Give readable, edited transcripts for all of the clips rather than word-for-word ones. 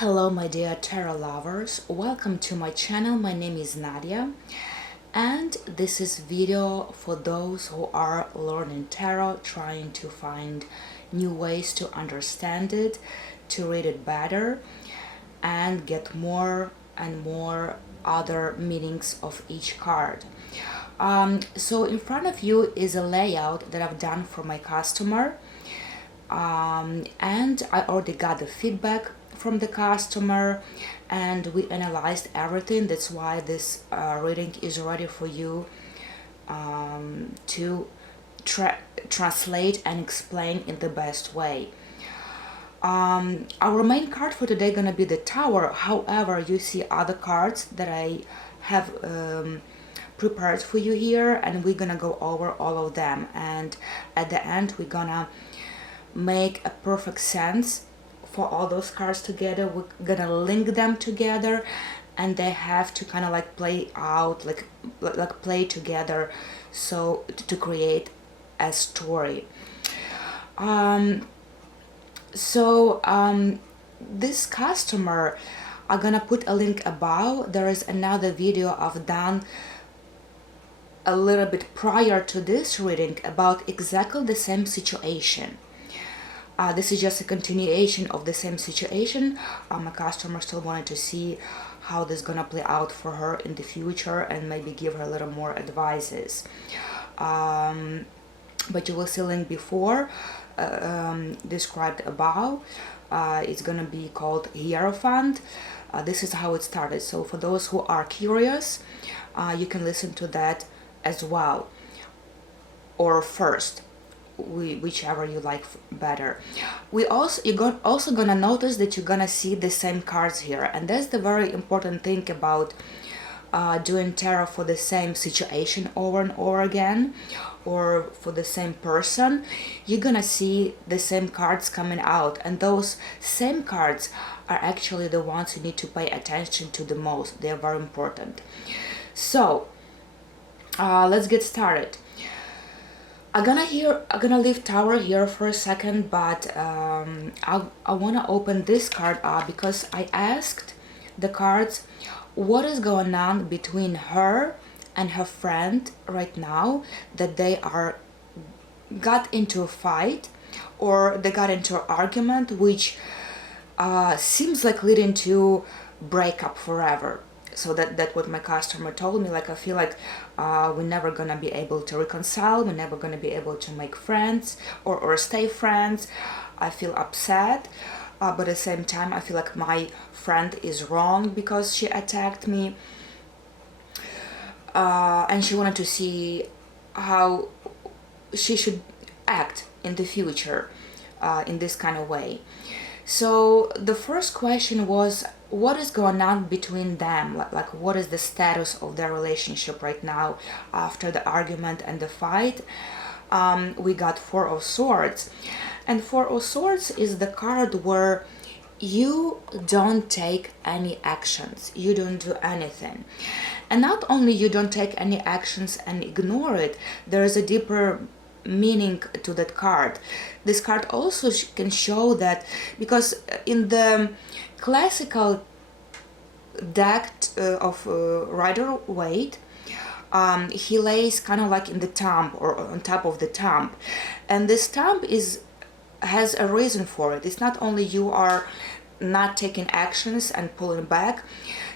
Hello my dear tarot lovers, welcome to my channel. My name is Nadia and this is video for those who are learning tarot, trying to find new ways to understand it, to read it better and get more and more other meanings of each card. So in front of you is a layout that I've done for my customer, and I already got the feedback from the customer and we analyzed everything. That's why this reading is ready for you to translate and explain in the best way. Our main card for today gonna be the Tower. However, you see other cards that I have prepared for you here, and we're gonna go over all of them, and at the end we're gonna make a perfect sense for all those cards together. We're gonna link them together and they have to kind of like play out, like play together, so to create a story. This customer, I'm gonna put a link above. There is another video I've done a little bit prior to this reading about exactly the same situation. This is just a continuation of the same situation. My customer still wanted to see how this is gonna play out for her in the future and maybe give her a little more advices. But you will see link before described above. It's gonna be called Hierophant. This is how it started. So for those who are curious, you can listen to that as well, or first, whichever you like better. You're also gonna notice that you're gonna see the same cards here, and that's the very important thing about doing tarot for the same situation over and over again, or for the same person. You're gonna see the same cards coming out, and those same cards are actually the ones you need to pay attention to the most. They are very important. So let's get started. I'm gonna leave Tower here for a second, but I wanna open this card up because I asked the cards what is going on between her and her friend right now, that they got into a fight or they got into an argument which seems like leading to breakup forever. So that's what my customer told me. Like, I feel like we're never gonna be able to reconcile, we're never gonna be able to make friends or stay friends. I feel upset, but at the same time I feel like my friend is wrong because she attacked me, and she wanted to see how she should act in the future in this kind of way. So the first question was, what is going on between them? Like, what is the status of their relationship right now after the argument and the fight? We got Four of Swords, and Four of Swords is the card where you don't take any actions, you don't do anything. And not only you don't take any actions and ignore it, there is a deeper meaning to that card. This card also can show that, because in the classical deck of Rider-Waite, he lays kind of like in the tomb or on top of the tomb, and this tomb has a reason for it. It's not only you are not taking actions and pulling back,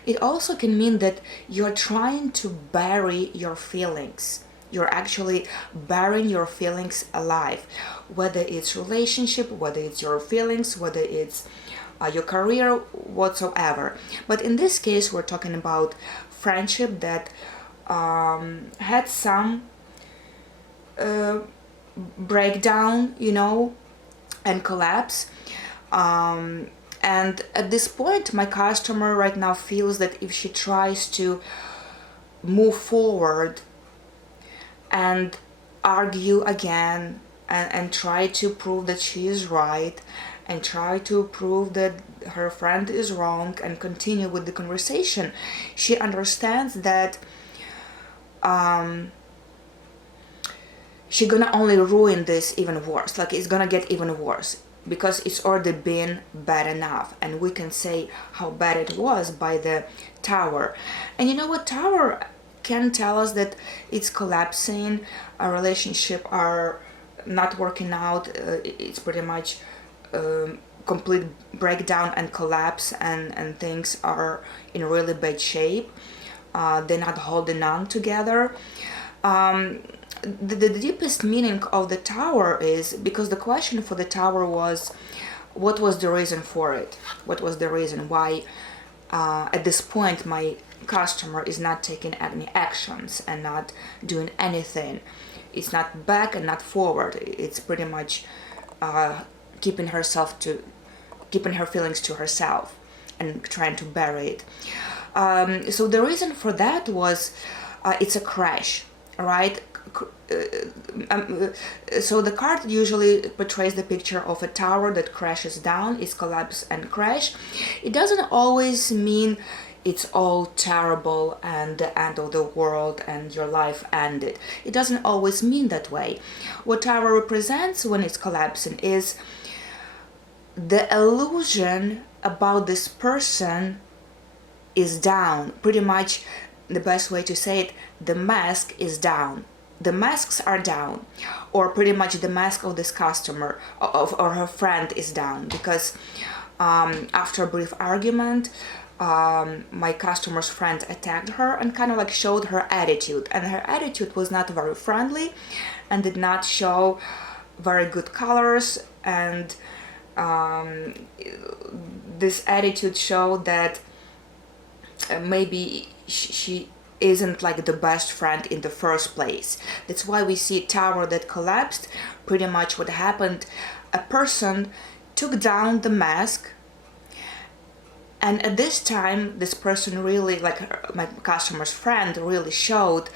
it also can mean that you're trying to bury your feelings. You're actually burying your feelings alive, whether it's relationship, whether it's your feelings, whether it's your career, whatsoever. But in this case, we're talking about friendship that had some breakdown, and collapse. And at this point, my customer right now feels that if she tries to move forward and argue again and try to prove that she is right and try to prove that her friend is wrong and continue with the conversation, she understands that she's gonna only ruin this even worse. Like, it's gonna get even worse. because it's already been bad enough, and we can say how bad it was by the tower. And you know what, tower can tell us that it's collapsing, our relationship are not working out, it's pretty much complete breakdown and collapse, and things are in really bad shape. They're not holding on together. The deepest meaning of the tower is because the question for the tower was, what was the reason for it? What was the reason why at this point my customer is not taking any actions and not doing anything? It's not back and not forward. It's pretty much keeping her feelings to herself and trying to bury it. So the reason for that was it's a crash, right? So the card usually portrays the picture of a tower that crashes down, it's collapse and crash. It doesn't always mean it's all terrible and the end of the world and your life ended. It doesn't always mean that way. What tower represents when it's collapsing is the illusion about this person is down. Pretty much the best way to say it, the mask is down. The masks are down, or pretty much the mask of this customer or her friend is down, because after a brief argument, my customer's friend attacked her and kind of like showed her attitude, and her attitude was not very friendly and did not show very good colors, and this attitude showed that maybe she isn't like the best friend in the first place. That's why we see tower that collapsed. Pretty much what happened, a person took down the mask, and at this time this person really, like my customer's friend, really showed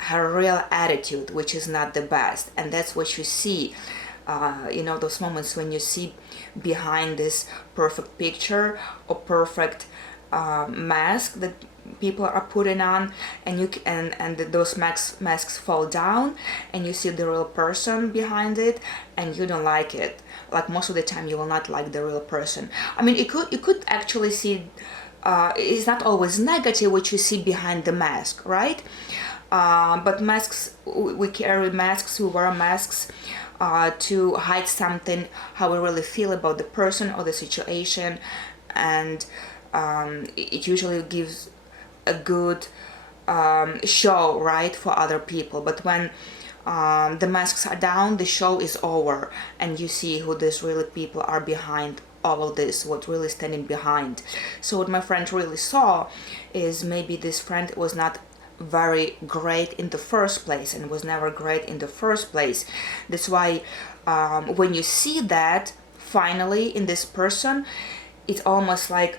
her real attitude, which is not the best. And that's what you see, those moments when you see behind this perfect picture or perfect mask that people are putting on, and those masks fall down, and you see the real person behind it, and you don't like it. Like most of the time you will not like the real person. I mean, you could actually see it's not always negative what you see behind the mask, right? But masks, we carry masks, we wear masks to hide something, how we really feel about the person or the situation, and it usually gives a good show, right, for other people. But when the masks are down, the show is over, and you see who these really people are behind all of this, what really standing behind. So what my friend really saw is maybe this friend was not very great in the first place and was never great in the first place. That's why when you see that finally in this person, it's almost like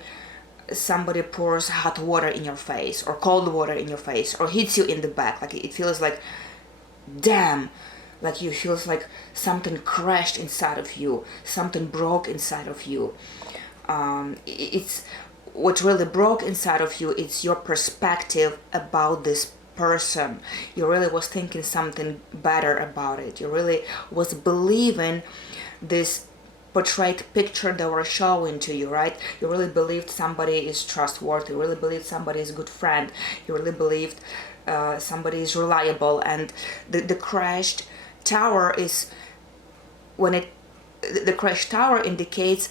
somebody pours hot water in your face or cold water in your face or hits you in the back. Like it feels like, damn, like you feels like something crashed inside of you, something broke inside of you. It's what really broke inside of you. It's your perspective about this person. You really was thinking something better about it. You really was believing this portrayed picture they were showing to you, right? You really believed somebody is trustworthy. You really believed somebody is a good friend. You really believed somebody is reliable. And the crashed tower is when the crashed tower indicates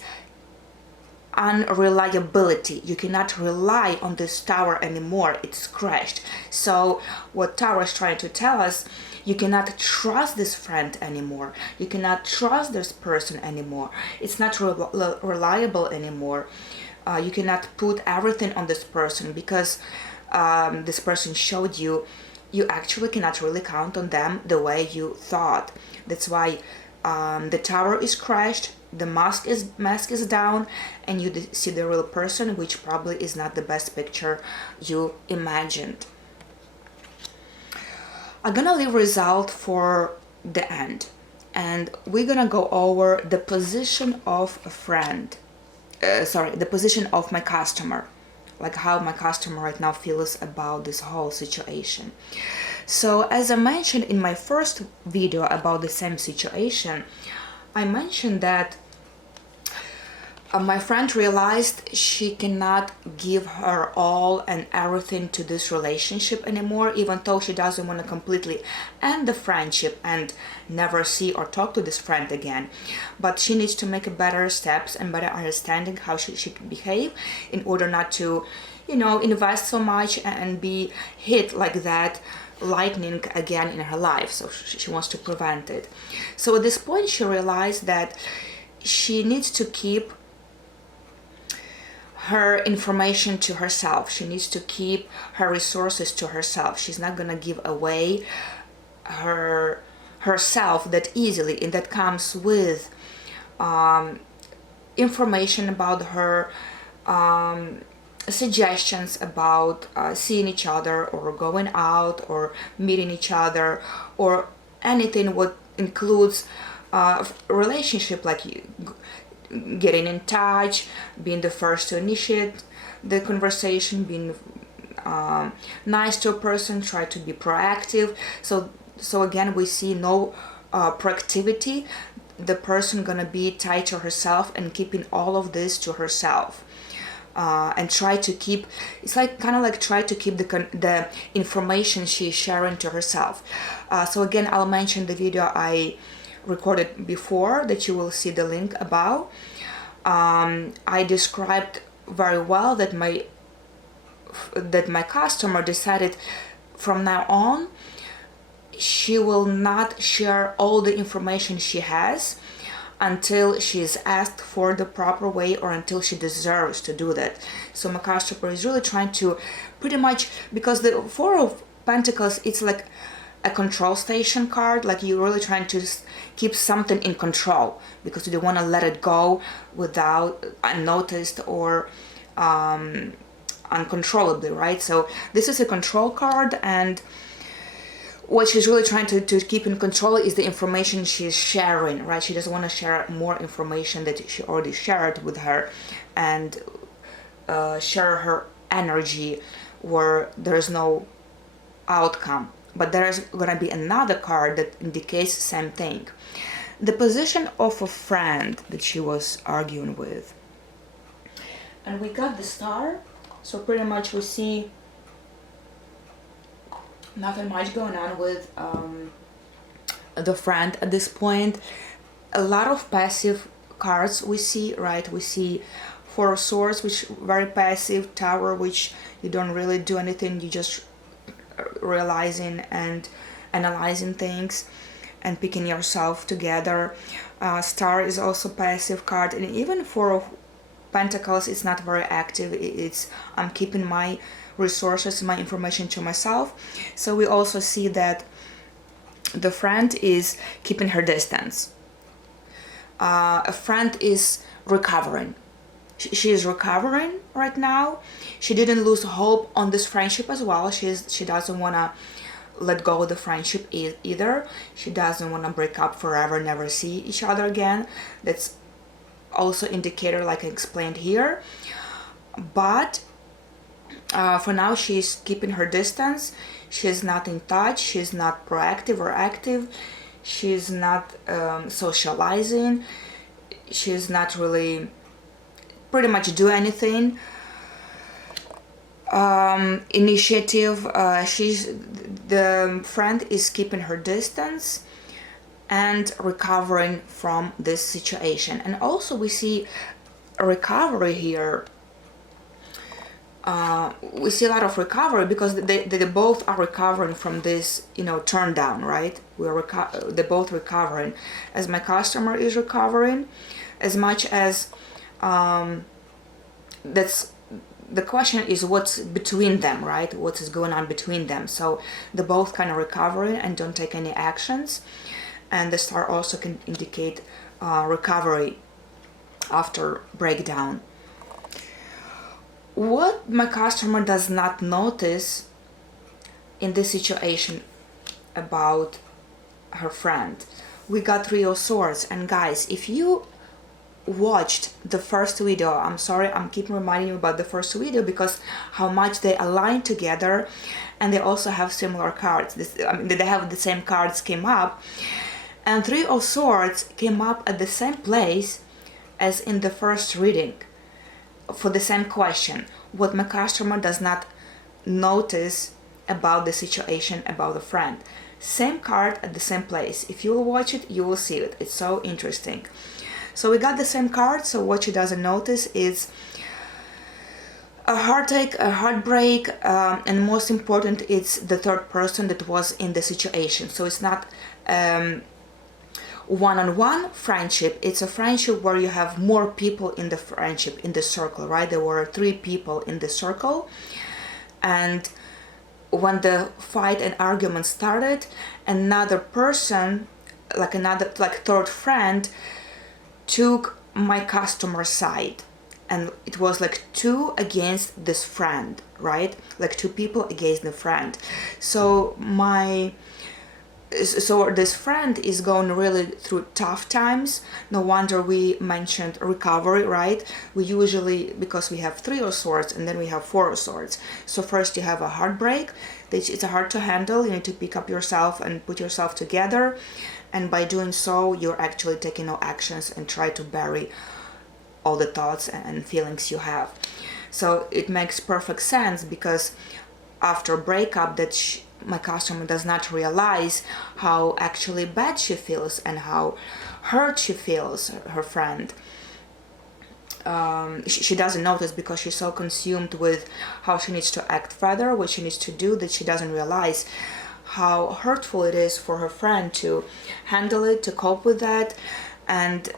unreliability. You cannot rely on this tower anymore. It's crashed. So what tower is trying to tell us, you cannot trust this friend anymore. You cannot trust this person anymore. It's not reliable anymore. You cannot put everything on this person because this person showed you actually cannot really count on them the way you thought. That's why the tower is crashed, the mask is down, and you see the real person, which probably is not the best picture you imagined. I'm gonna leave result for the end, and we're gonna go over the position of a friend, the position of my customer, like how my customer right now feels about this whole situation. So as I mentioned in my first video about the same situation, I mentioned that My friend realized she cannot give her all and everything to this relationship anymore, even though she doesn't want to completely end the friendship and never see or talk to this friend again. But she needs to make better steps and better understanding how she should behave in order not to, invest so much and be hit like that lightning again in her life. So she wants to prevent it. So at this point, she realized that she needs to keep her information to herself. She needs to keep her resources to herself. She's not gonna give away herself that easily, and that comes with information about her, suggestions about seeing each other or going out or meeting each other or anything what includes relationship, like getting in touch, being the first to initiate the conversation, being nice to a person, try to be proactive. So again, we see no proactivity. The person gonna be tied to herself and keeping all of this to herself. And try to keep, it's like kind of like try to keep the information she's sharing to herself. So again, I'll mention the video I recorded before that you will see the link above. I described very well that my customer decided from now on she will not share all the information she has until she is asked for the proper way or until she deserves to do that. So my customer is really trying to pretty much, because the Four of Pentacles, it's like a control station card, like you're really trying to keep something in control because you don't want to let it go without unnoticed or uncontrollably, right? So this is a control card, and what she's really trying to keep in control is the information she's sharing, right? She doesn't want to share more information that she already shared with her, and share her energy where there's no outcome. But there's gonna be another card that indicates the same thing. The position of a friend that she was arguing with. And we got the Star, so pretty much we see nothing much going on with the friend at this point. A lot of passive cards we see, right? We see Four of Swords, which very passive, Tower, which you don't really do anything, you just realizing and analyzing things and picking yourself together. Star is also passive card, and even Four of Pentacles is not very active. It's I'm keeping my resources, my information to myself. So we also see that the friend is keeping her distance. A friend is recovering. She is recovering right now. She didn't lose hope on this friendship as well. She doesn't want to let go of the friendship either. She doesn't want to break up forever, never see each other again. That's also indicator, like I explained here. But for now, she's keeping her distance. She's not in touch. She's not proactive or active. She's not socializing. She's not really pretty much do anything initiative. The friend is keeping her distance and recovering from this situation. And also we see a recovery here. We see a lot of recovery because they both are recovering from this, turn down, right? They're both recovering, as my customer is recovering, as much as that's the question is what's between them, right? What is going on between them? So they're both kind of recovering and don't take any actions. And the Star also can indicate recovery after breakdown. What my customer does not notice in this situation about her friend, we got Three of Swords. And guys, if you watched the first video, I'm sorry, I'm keeping reminding you about the first video because how much they align together, and they also have similar cards. They have the same cards came up, and Three of Swords came up at the same place as in the first reading for the same question, what my customer does not notice about the situation, about the friend. Same card at the same place. If you will watch it, you will see it. It's so interesting. So we got the same card, so what she doesn't notice is a heartache, a heartbreak, and most important, it's the third person that was in the situation. So it's not one-on-one friendship, it's a friendship where you have more people in the friendship, in the circle, right? There were 3 people in the circle, and when the fight and argument started, another person, like third friend, took my customer's side, and it was like 2 against this friend, right? Like 2 people against the friend. So this friend is going really through tough times. No wonder we mentioned recovery, right? We usually, because we have 3 of swords and then we have 4 of swords. So first you have a heartbreak. It's hard to handle. You need to pick up yourself and put yourself together. And by doing so, you're actually taking no actions and try to bury all the thoughts and feelings you have. So it makes perfect sense, because after breakup that my customer does not realize how actually bad she feels and how hurt she feels, her friend. She doesn't notice because she's so consumed with how she needs to act further, what she needs to do, that she doesn't realize how hurtful it is for her friend to handle it, to cope with that. And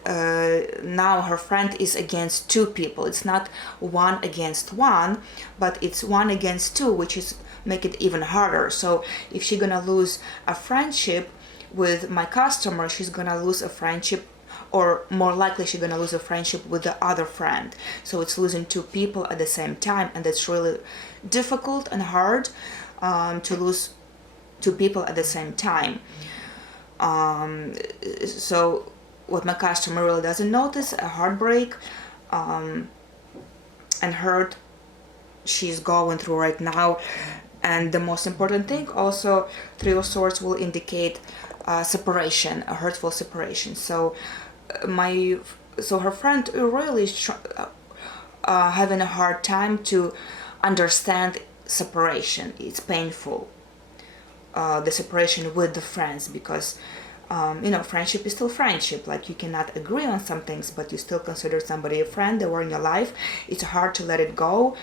now her friend is against 2 people. It's not 1 against 1, but it's 1 against 2, which is make it even harder. So if she's gonna lose a friendship with my customer, she's gonna lose a friendship, or more likely she's gonna lose a friendship with the other friend. So it's losing 2 people at the same time, and that's really difficult and hard to lose 2 people at the same time. So what my customer really doesn't notice, a heartbreak and hurt she's going through right now. And the most important thing also, 3 of swords will indicate separation, a hurtful separation. So her friend really is having a hard time to understand separation. It's painful, the separation with the friends, because friendship is still friendship. Like, you cannot agree on some things, but you still consider somebody a friend. They were in your life. It's hard to let it go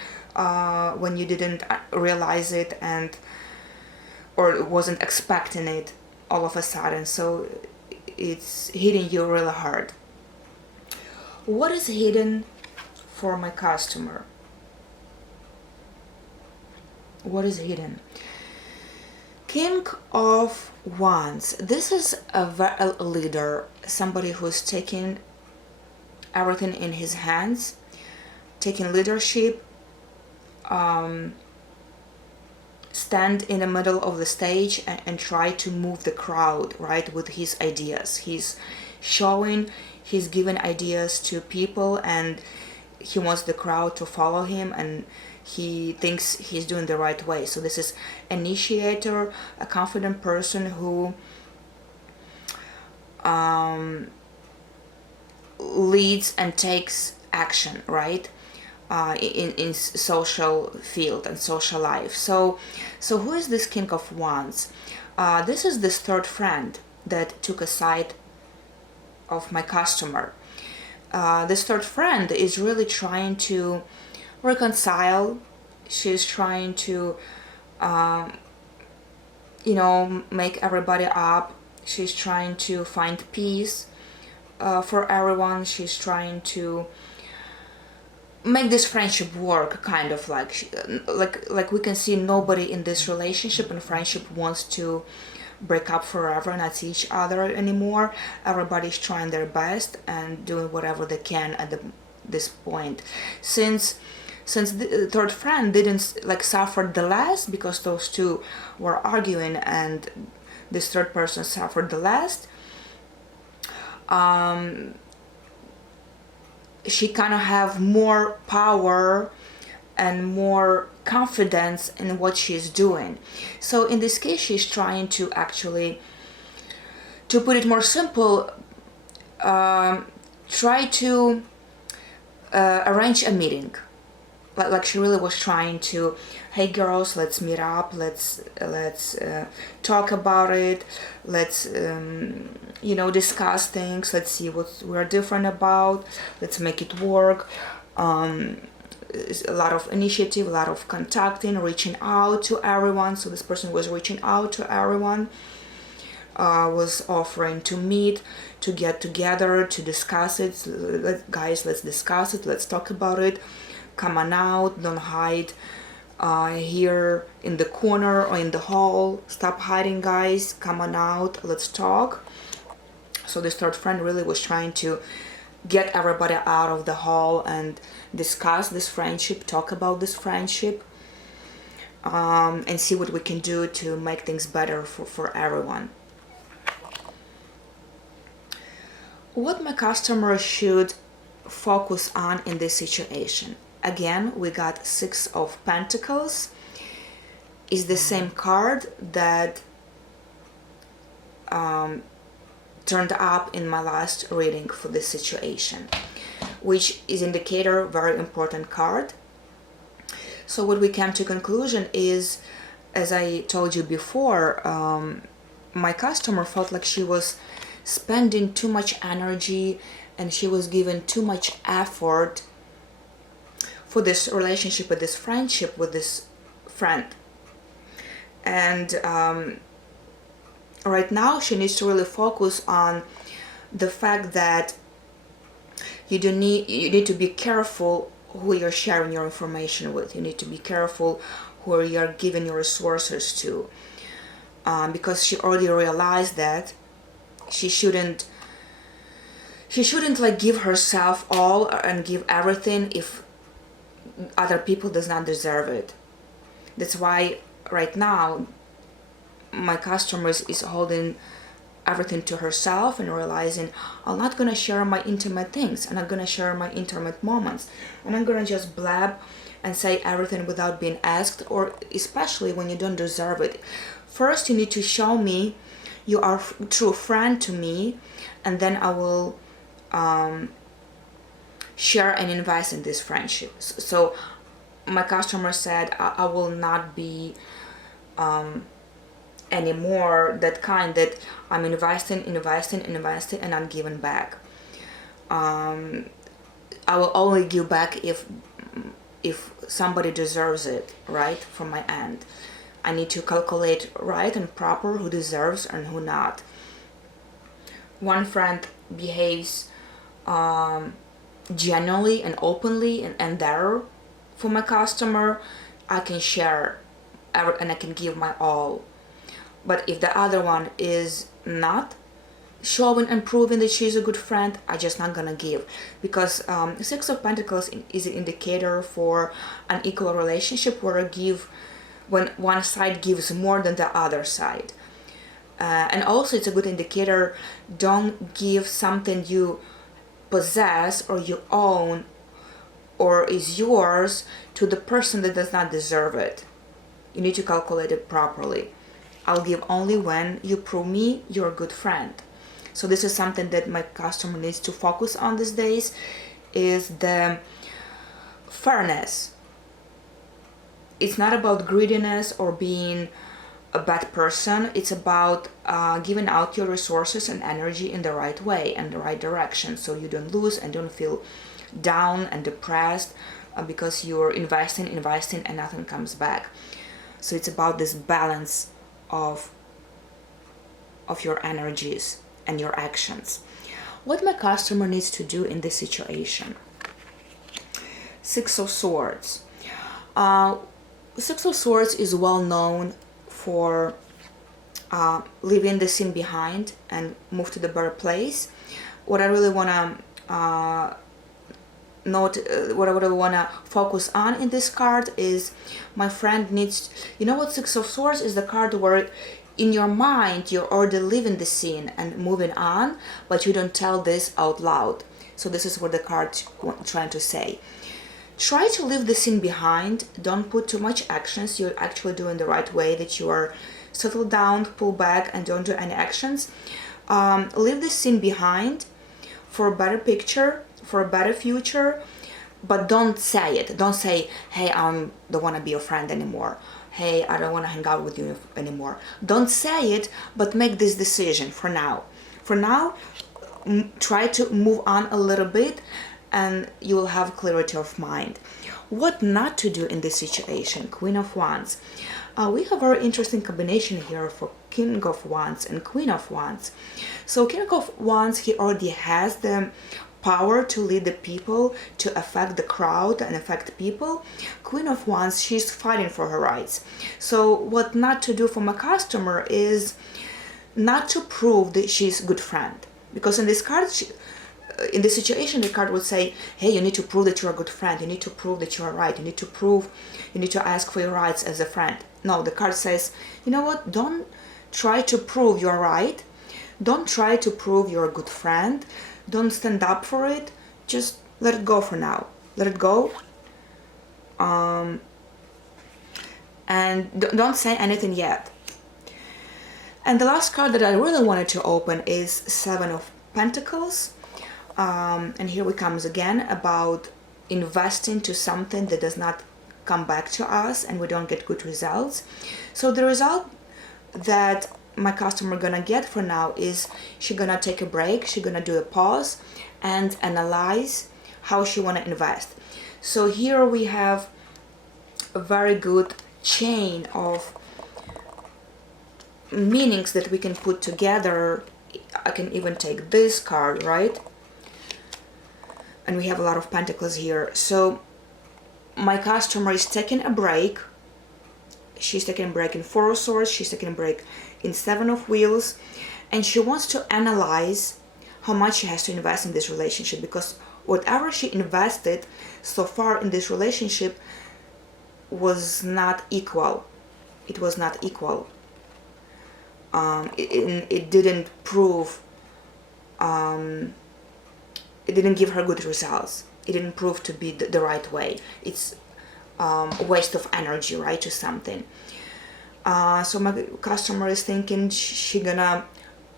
when you didn't realize it or wasn't expecting it all of a sudden. So it's hitting you really hard. What is hidden for my customer? What is hidden? King of Wands. This is a leader, somebody who's taking everything in his hands, taking leadership, stand in the middle of the stage and try to move the crowd, right, with his ideas. He's giving ideas to people, and he wants the crowd to follow him, and he thinks he's doing the right way. So this is initiator, a confident person who leads and takes action, right, in social field and social life. So who is this King of Wands? This is this third friend that took a side of my customer. This third friend is really trying to reconcile. She's trying to make everybody up. She's trying to find peace for everyone. She's trying to make this friendship work, kind of like we can see nobody in this relationship and friendship wants to break up forever, not see each other anymore. Everybody's trying their best and doing whatever they can at this point. Since the third friend didn't suffer the last, because those 2 were arguing and this third person suffered the last, she kind of have more power and more confidence in what she's doing. So in this case, she's trying to actually, to put it more simple, try to arrange a meeting. Like she really was trying to, hey girls, let's meet up, let's talk about it, let's discuss things, let's see what we're different about, let's make it work. A lot of initiative, a lot of contacting, reaching out to everyone. So this person was reaching out to everyone, was offering to meet, to get together, to discuss it. Guys, let's discuss it, let's talk about it. Come on out, don't hide here in the corner or in the hall. Stop hiding, guys, come on out, let's talk. So this third friend really was trying to get everybody out of the hall and discuss this friendship, talk about this friendship, and see what we can do to make things better for everyone. What my customer should focus on in this situation? Again, we got Six of Pentacles. Is the same card that turned up in my last reading for this situation, which is indicator, very important card. So what we came to conclusion is, as I told you before, my customer felt like she was spending too much energy and she was giving too much effort for this relationship, with this friendship, with this friend. And right now she needs to really focus on the fact that you need to be careful who you're sharing your information with. You need to be careful who you're giving your resources to, because she already realized that she shouldn't like give herself all and give everything if other people does not deserve it. That's why right now my customers is holding everything to herself and realizing, I'm not gonna share my intimate things, I'm not gonna share my intimate moments, and I'm gonna just blab and say everything without being asked, or especially when you don't deserve it. First you need to show me you are a true friend to me, and then I will share and invest in this friendship. So my customer said, I will not be anymore that kind that I'm investing and I'm giving back. I will only give back if somebody deserves it, right, from my end. I need to calculate right and proper who deserves and who not. One friend behaves genuinely and openly and there for my customer. I can share and I can give my all. But if the other one is not showing and proving that she's a good friend, I just not gonna give, because Six of Pentacles is an indicator for an equal relationship when one side gives more than the other side. And also it's a good indicator, don't give something you possess or you own or is yours to the person that does not deserve it. You need to calculate it properly. I'll give only when you prove me you're a good friend. So this is something that my customer needs to focus on these days, is the fairness. It's not about greediness or being a bad person. It's about giving out your resources and energy in the right way and the right direction, so you don't lose and don't feel down and depressed because you're investing and nothing comes back. So it's about this balance of your energies and your actions. What my customer needs to do in this situation? Six of Swords. Six of Swords is well known for leaving the scene behind and move to the better place. What I really want to what I would want to focus on in this card is my friend needs, you know what, Six of Swords is the card where in your mind you're already leaving the scene and moving on, but you don't tell this out loud. So this is what the card trying to say. Try to leave the scene behind. Don't put too much actions. You're actually doing the right way, that you are settle down, pull back, and don't do any actions. Leave the scene behind. for a better picture, for a better future, but don't say it. Don't say, hey, I don't want to be your friend anymore. Hey, I don't want to hang out with you anymore. Don't say it, but make this decision for now. For now, try to move on a little bit and you will have clarity of mind. What not to do in this situation? Queen of Wands. We have a very interesting combination here for King of Wands and Queen of Wands. So King of Wands, he already has the power to lead the people, to affect the crowd and affect people. Queen of Wands, she's fighting for her rights. So what not to do for my customer is not to prove that she's a good friend. Because in this card, in this situation, the card would say, hey, you need to prove that you're a good friend. You need to prove that you're right. You need to ask for your rights as a friend. No, the card says, you know what? Don't try to prove you're right. Don't try to prove you're a good friend. Don't stand up for it. Just let it go for now. Let it go. And don't say anything yet. And the last card that I really wanted to open is Seven of Pentacles. And here it comes again about investing to something that does not come back to us and we don't get good results. So the result that my customer gonna get for now is she gonna take a break, she gonna do a pause and analyze how she wanna invest. So here we have a very good chain of meanings that we can put together. I can even take this card, right? And we have a lot of pentacles here. So my customer is taking a break. She's taking a break in Four of Swords. She's taking a break in Seven of Wheels. And she wants to analyze how much she has to invest in this relationship, because whatever she invested so far in this relationship was not equal. It was not equal. It didn't prove, it didn't give her good results. It didn't prove to be the right way. It's a waste of energy, right, to something. So my customer is thinking she gonna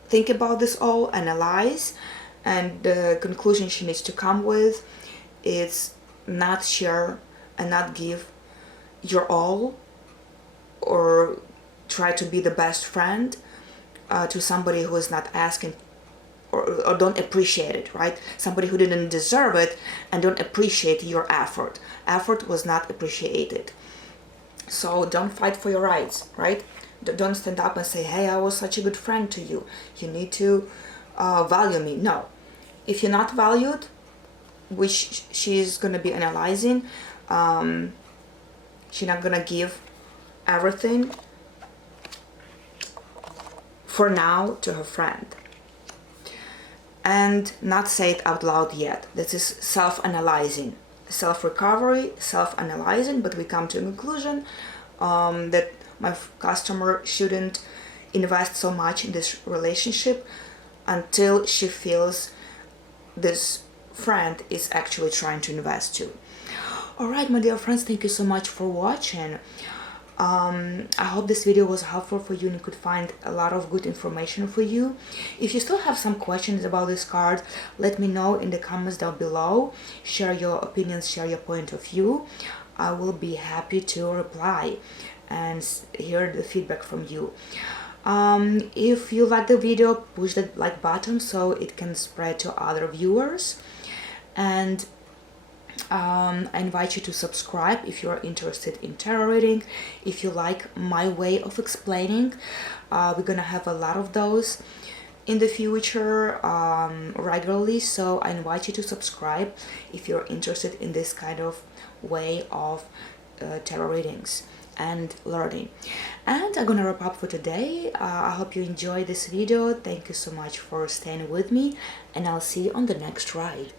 think about this all, analyze, and the conclusion she needs to come with is not share and not give your all, or try to be the best friend to somebody who is not asking or don't appreciate it, right? Somebody who didn't deserve it and don't appreciate your effort. Effort was not appreciated. So don't fight for your rights, right? Don't stand up and say, hey, I was such a good friend to you. You need to value me. No. If you're not valued, which she's going to be analyzing, she's not going to give everything for now to her friend. And not say it out loud yet. This is self-analyzing, self-recovery, self-analyzing, but we come to a conclusion that my customer shouldn't invest so much in this relationship until she feels this friend is actually trying to invest too. Alright, my dear friends, thank you so much for watching. I hope this video was helpful for you and you could find a lot of good information for you. If you still have some questions about this card, let me know in the comments down below. Share your opinions, share your point of view. I will be happy to reply and hear the feedback from you. If you like the video, push the like button so it can spread to other viewers. And I invite you to subscribe if you're interested in tarot reading. If you like my way of explaining, we're gonna have a lot of those in the future regularly, so I invite you to subscribe if you're interested in this kind of way of tarot readings and learning. And I'm gonna wrap up for today. I hope you enjoyed this video. Thank you so much for staying with me, and I'll see you on the next ride.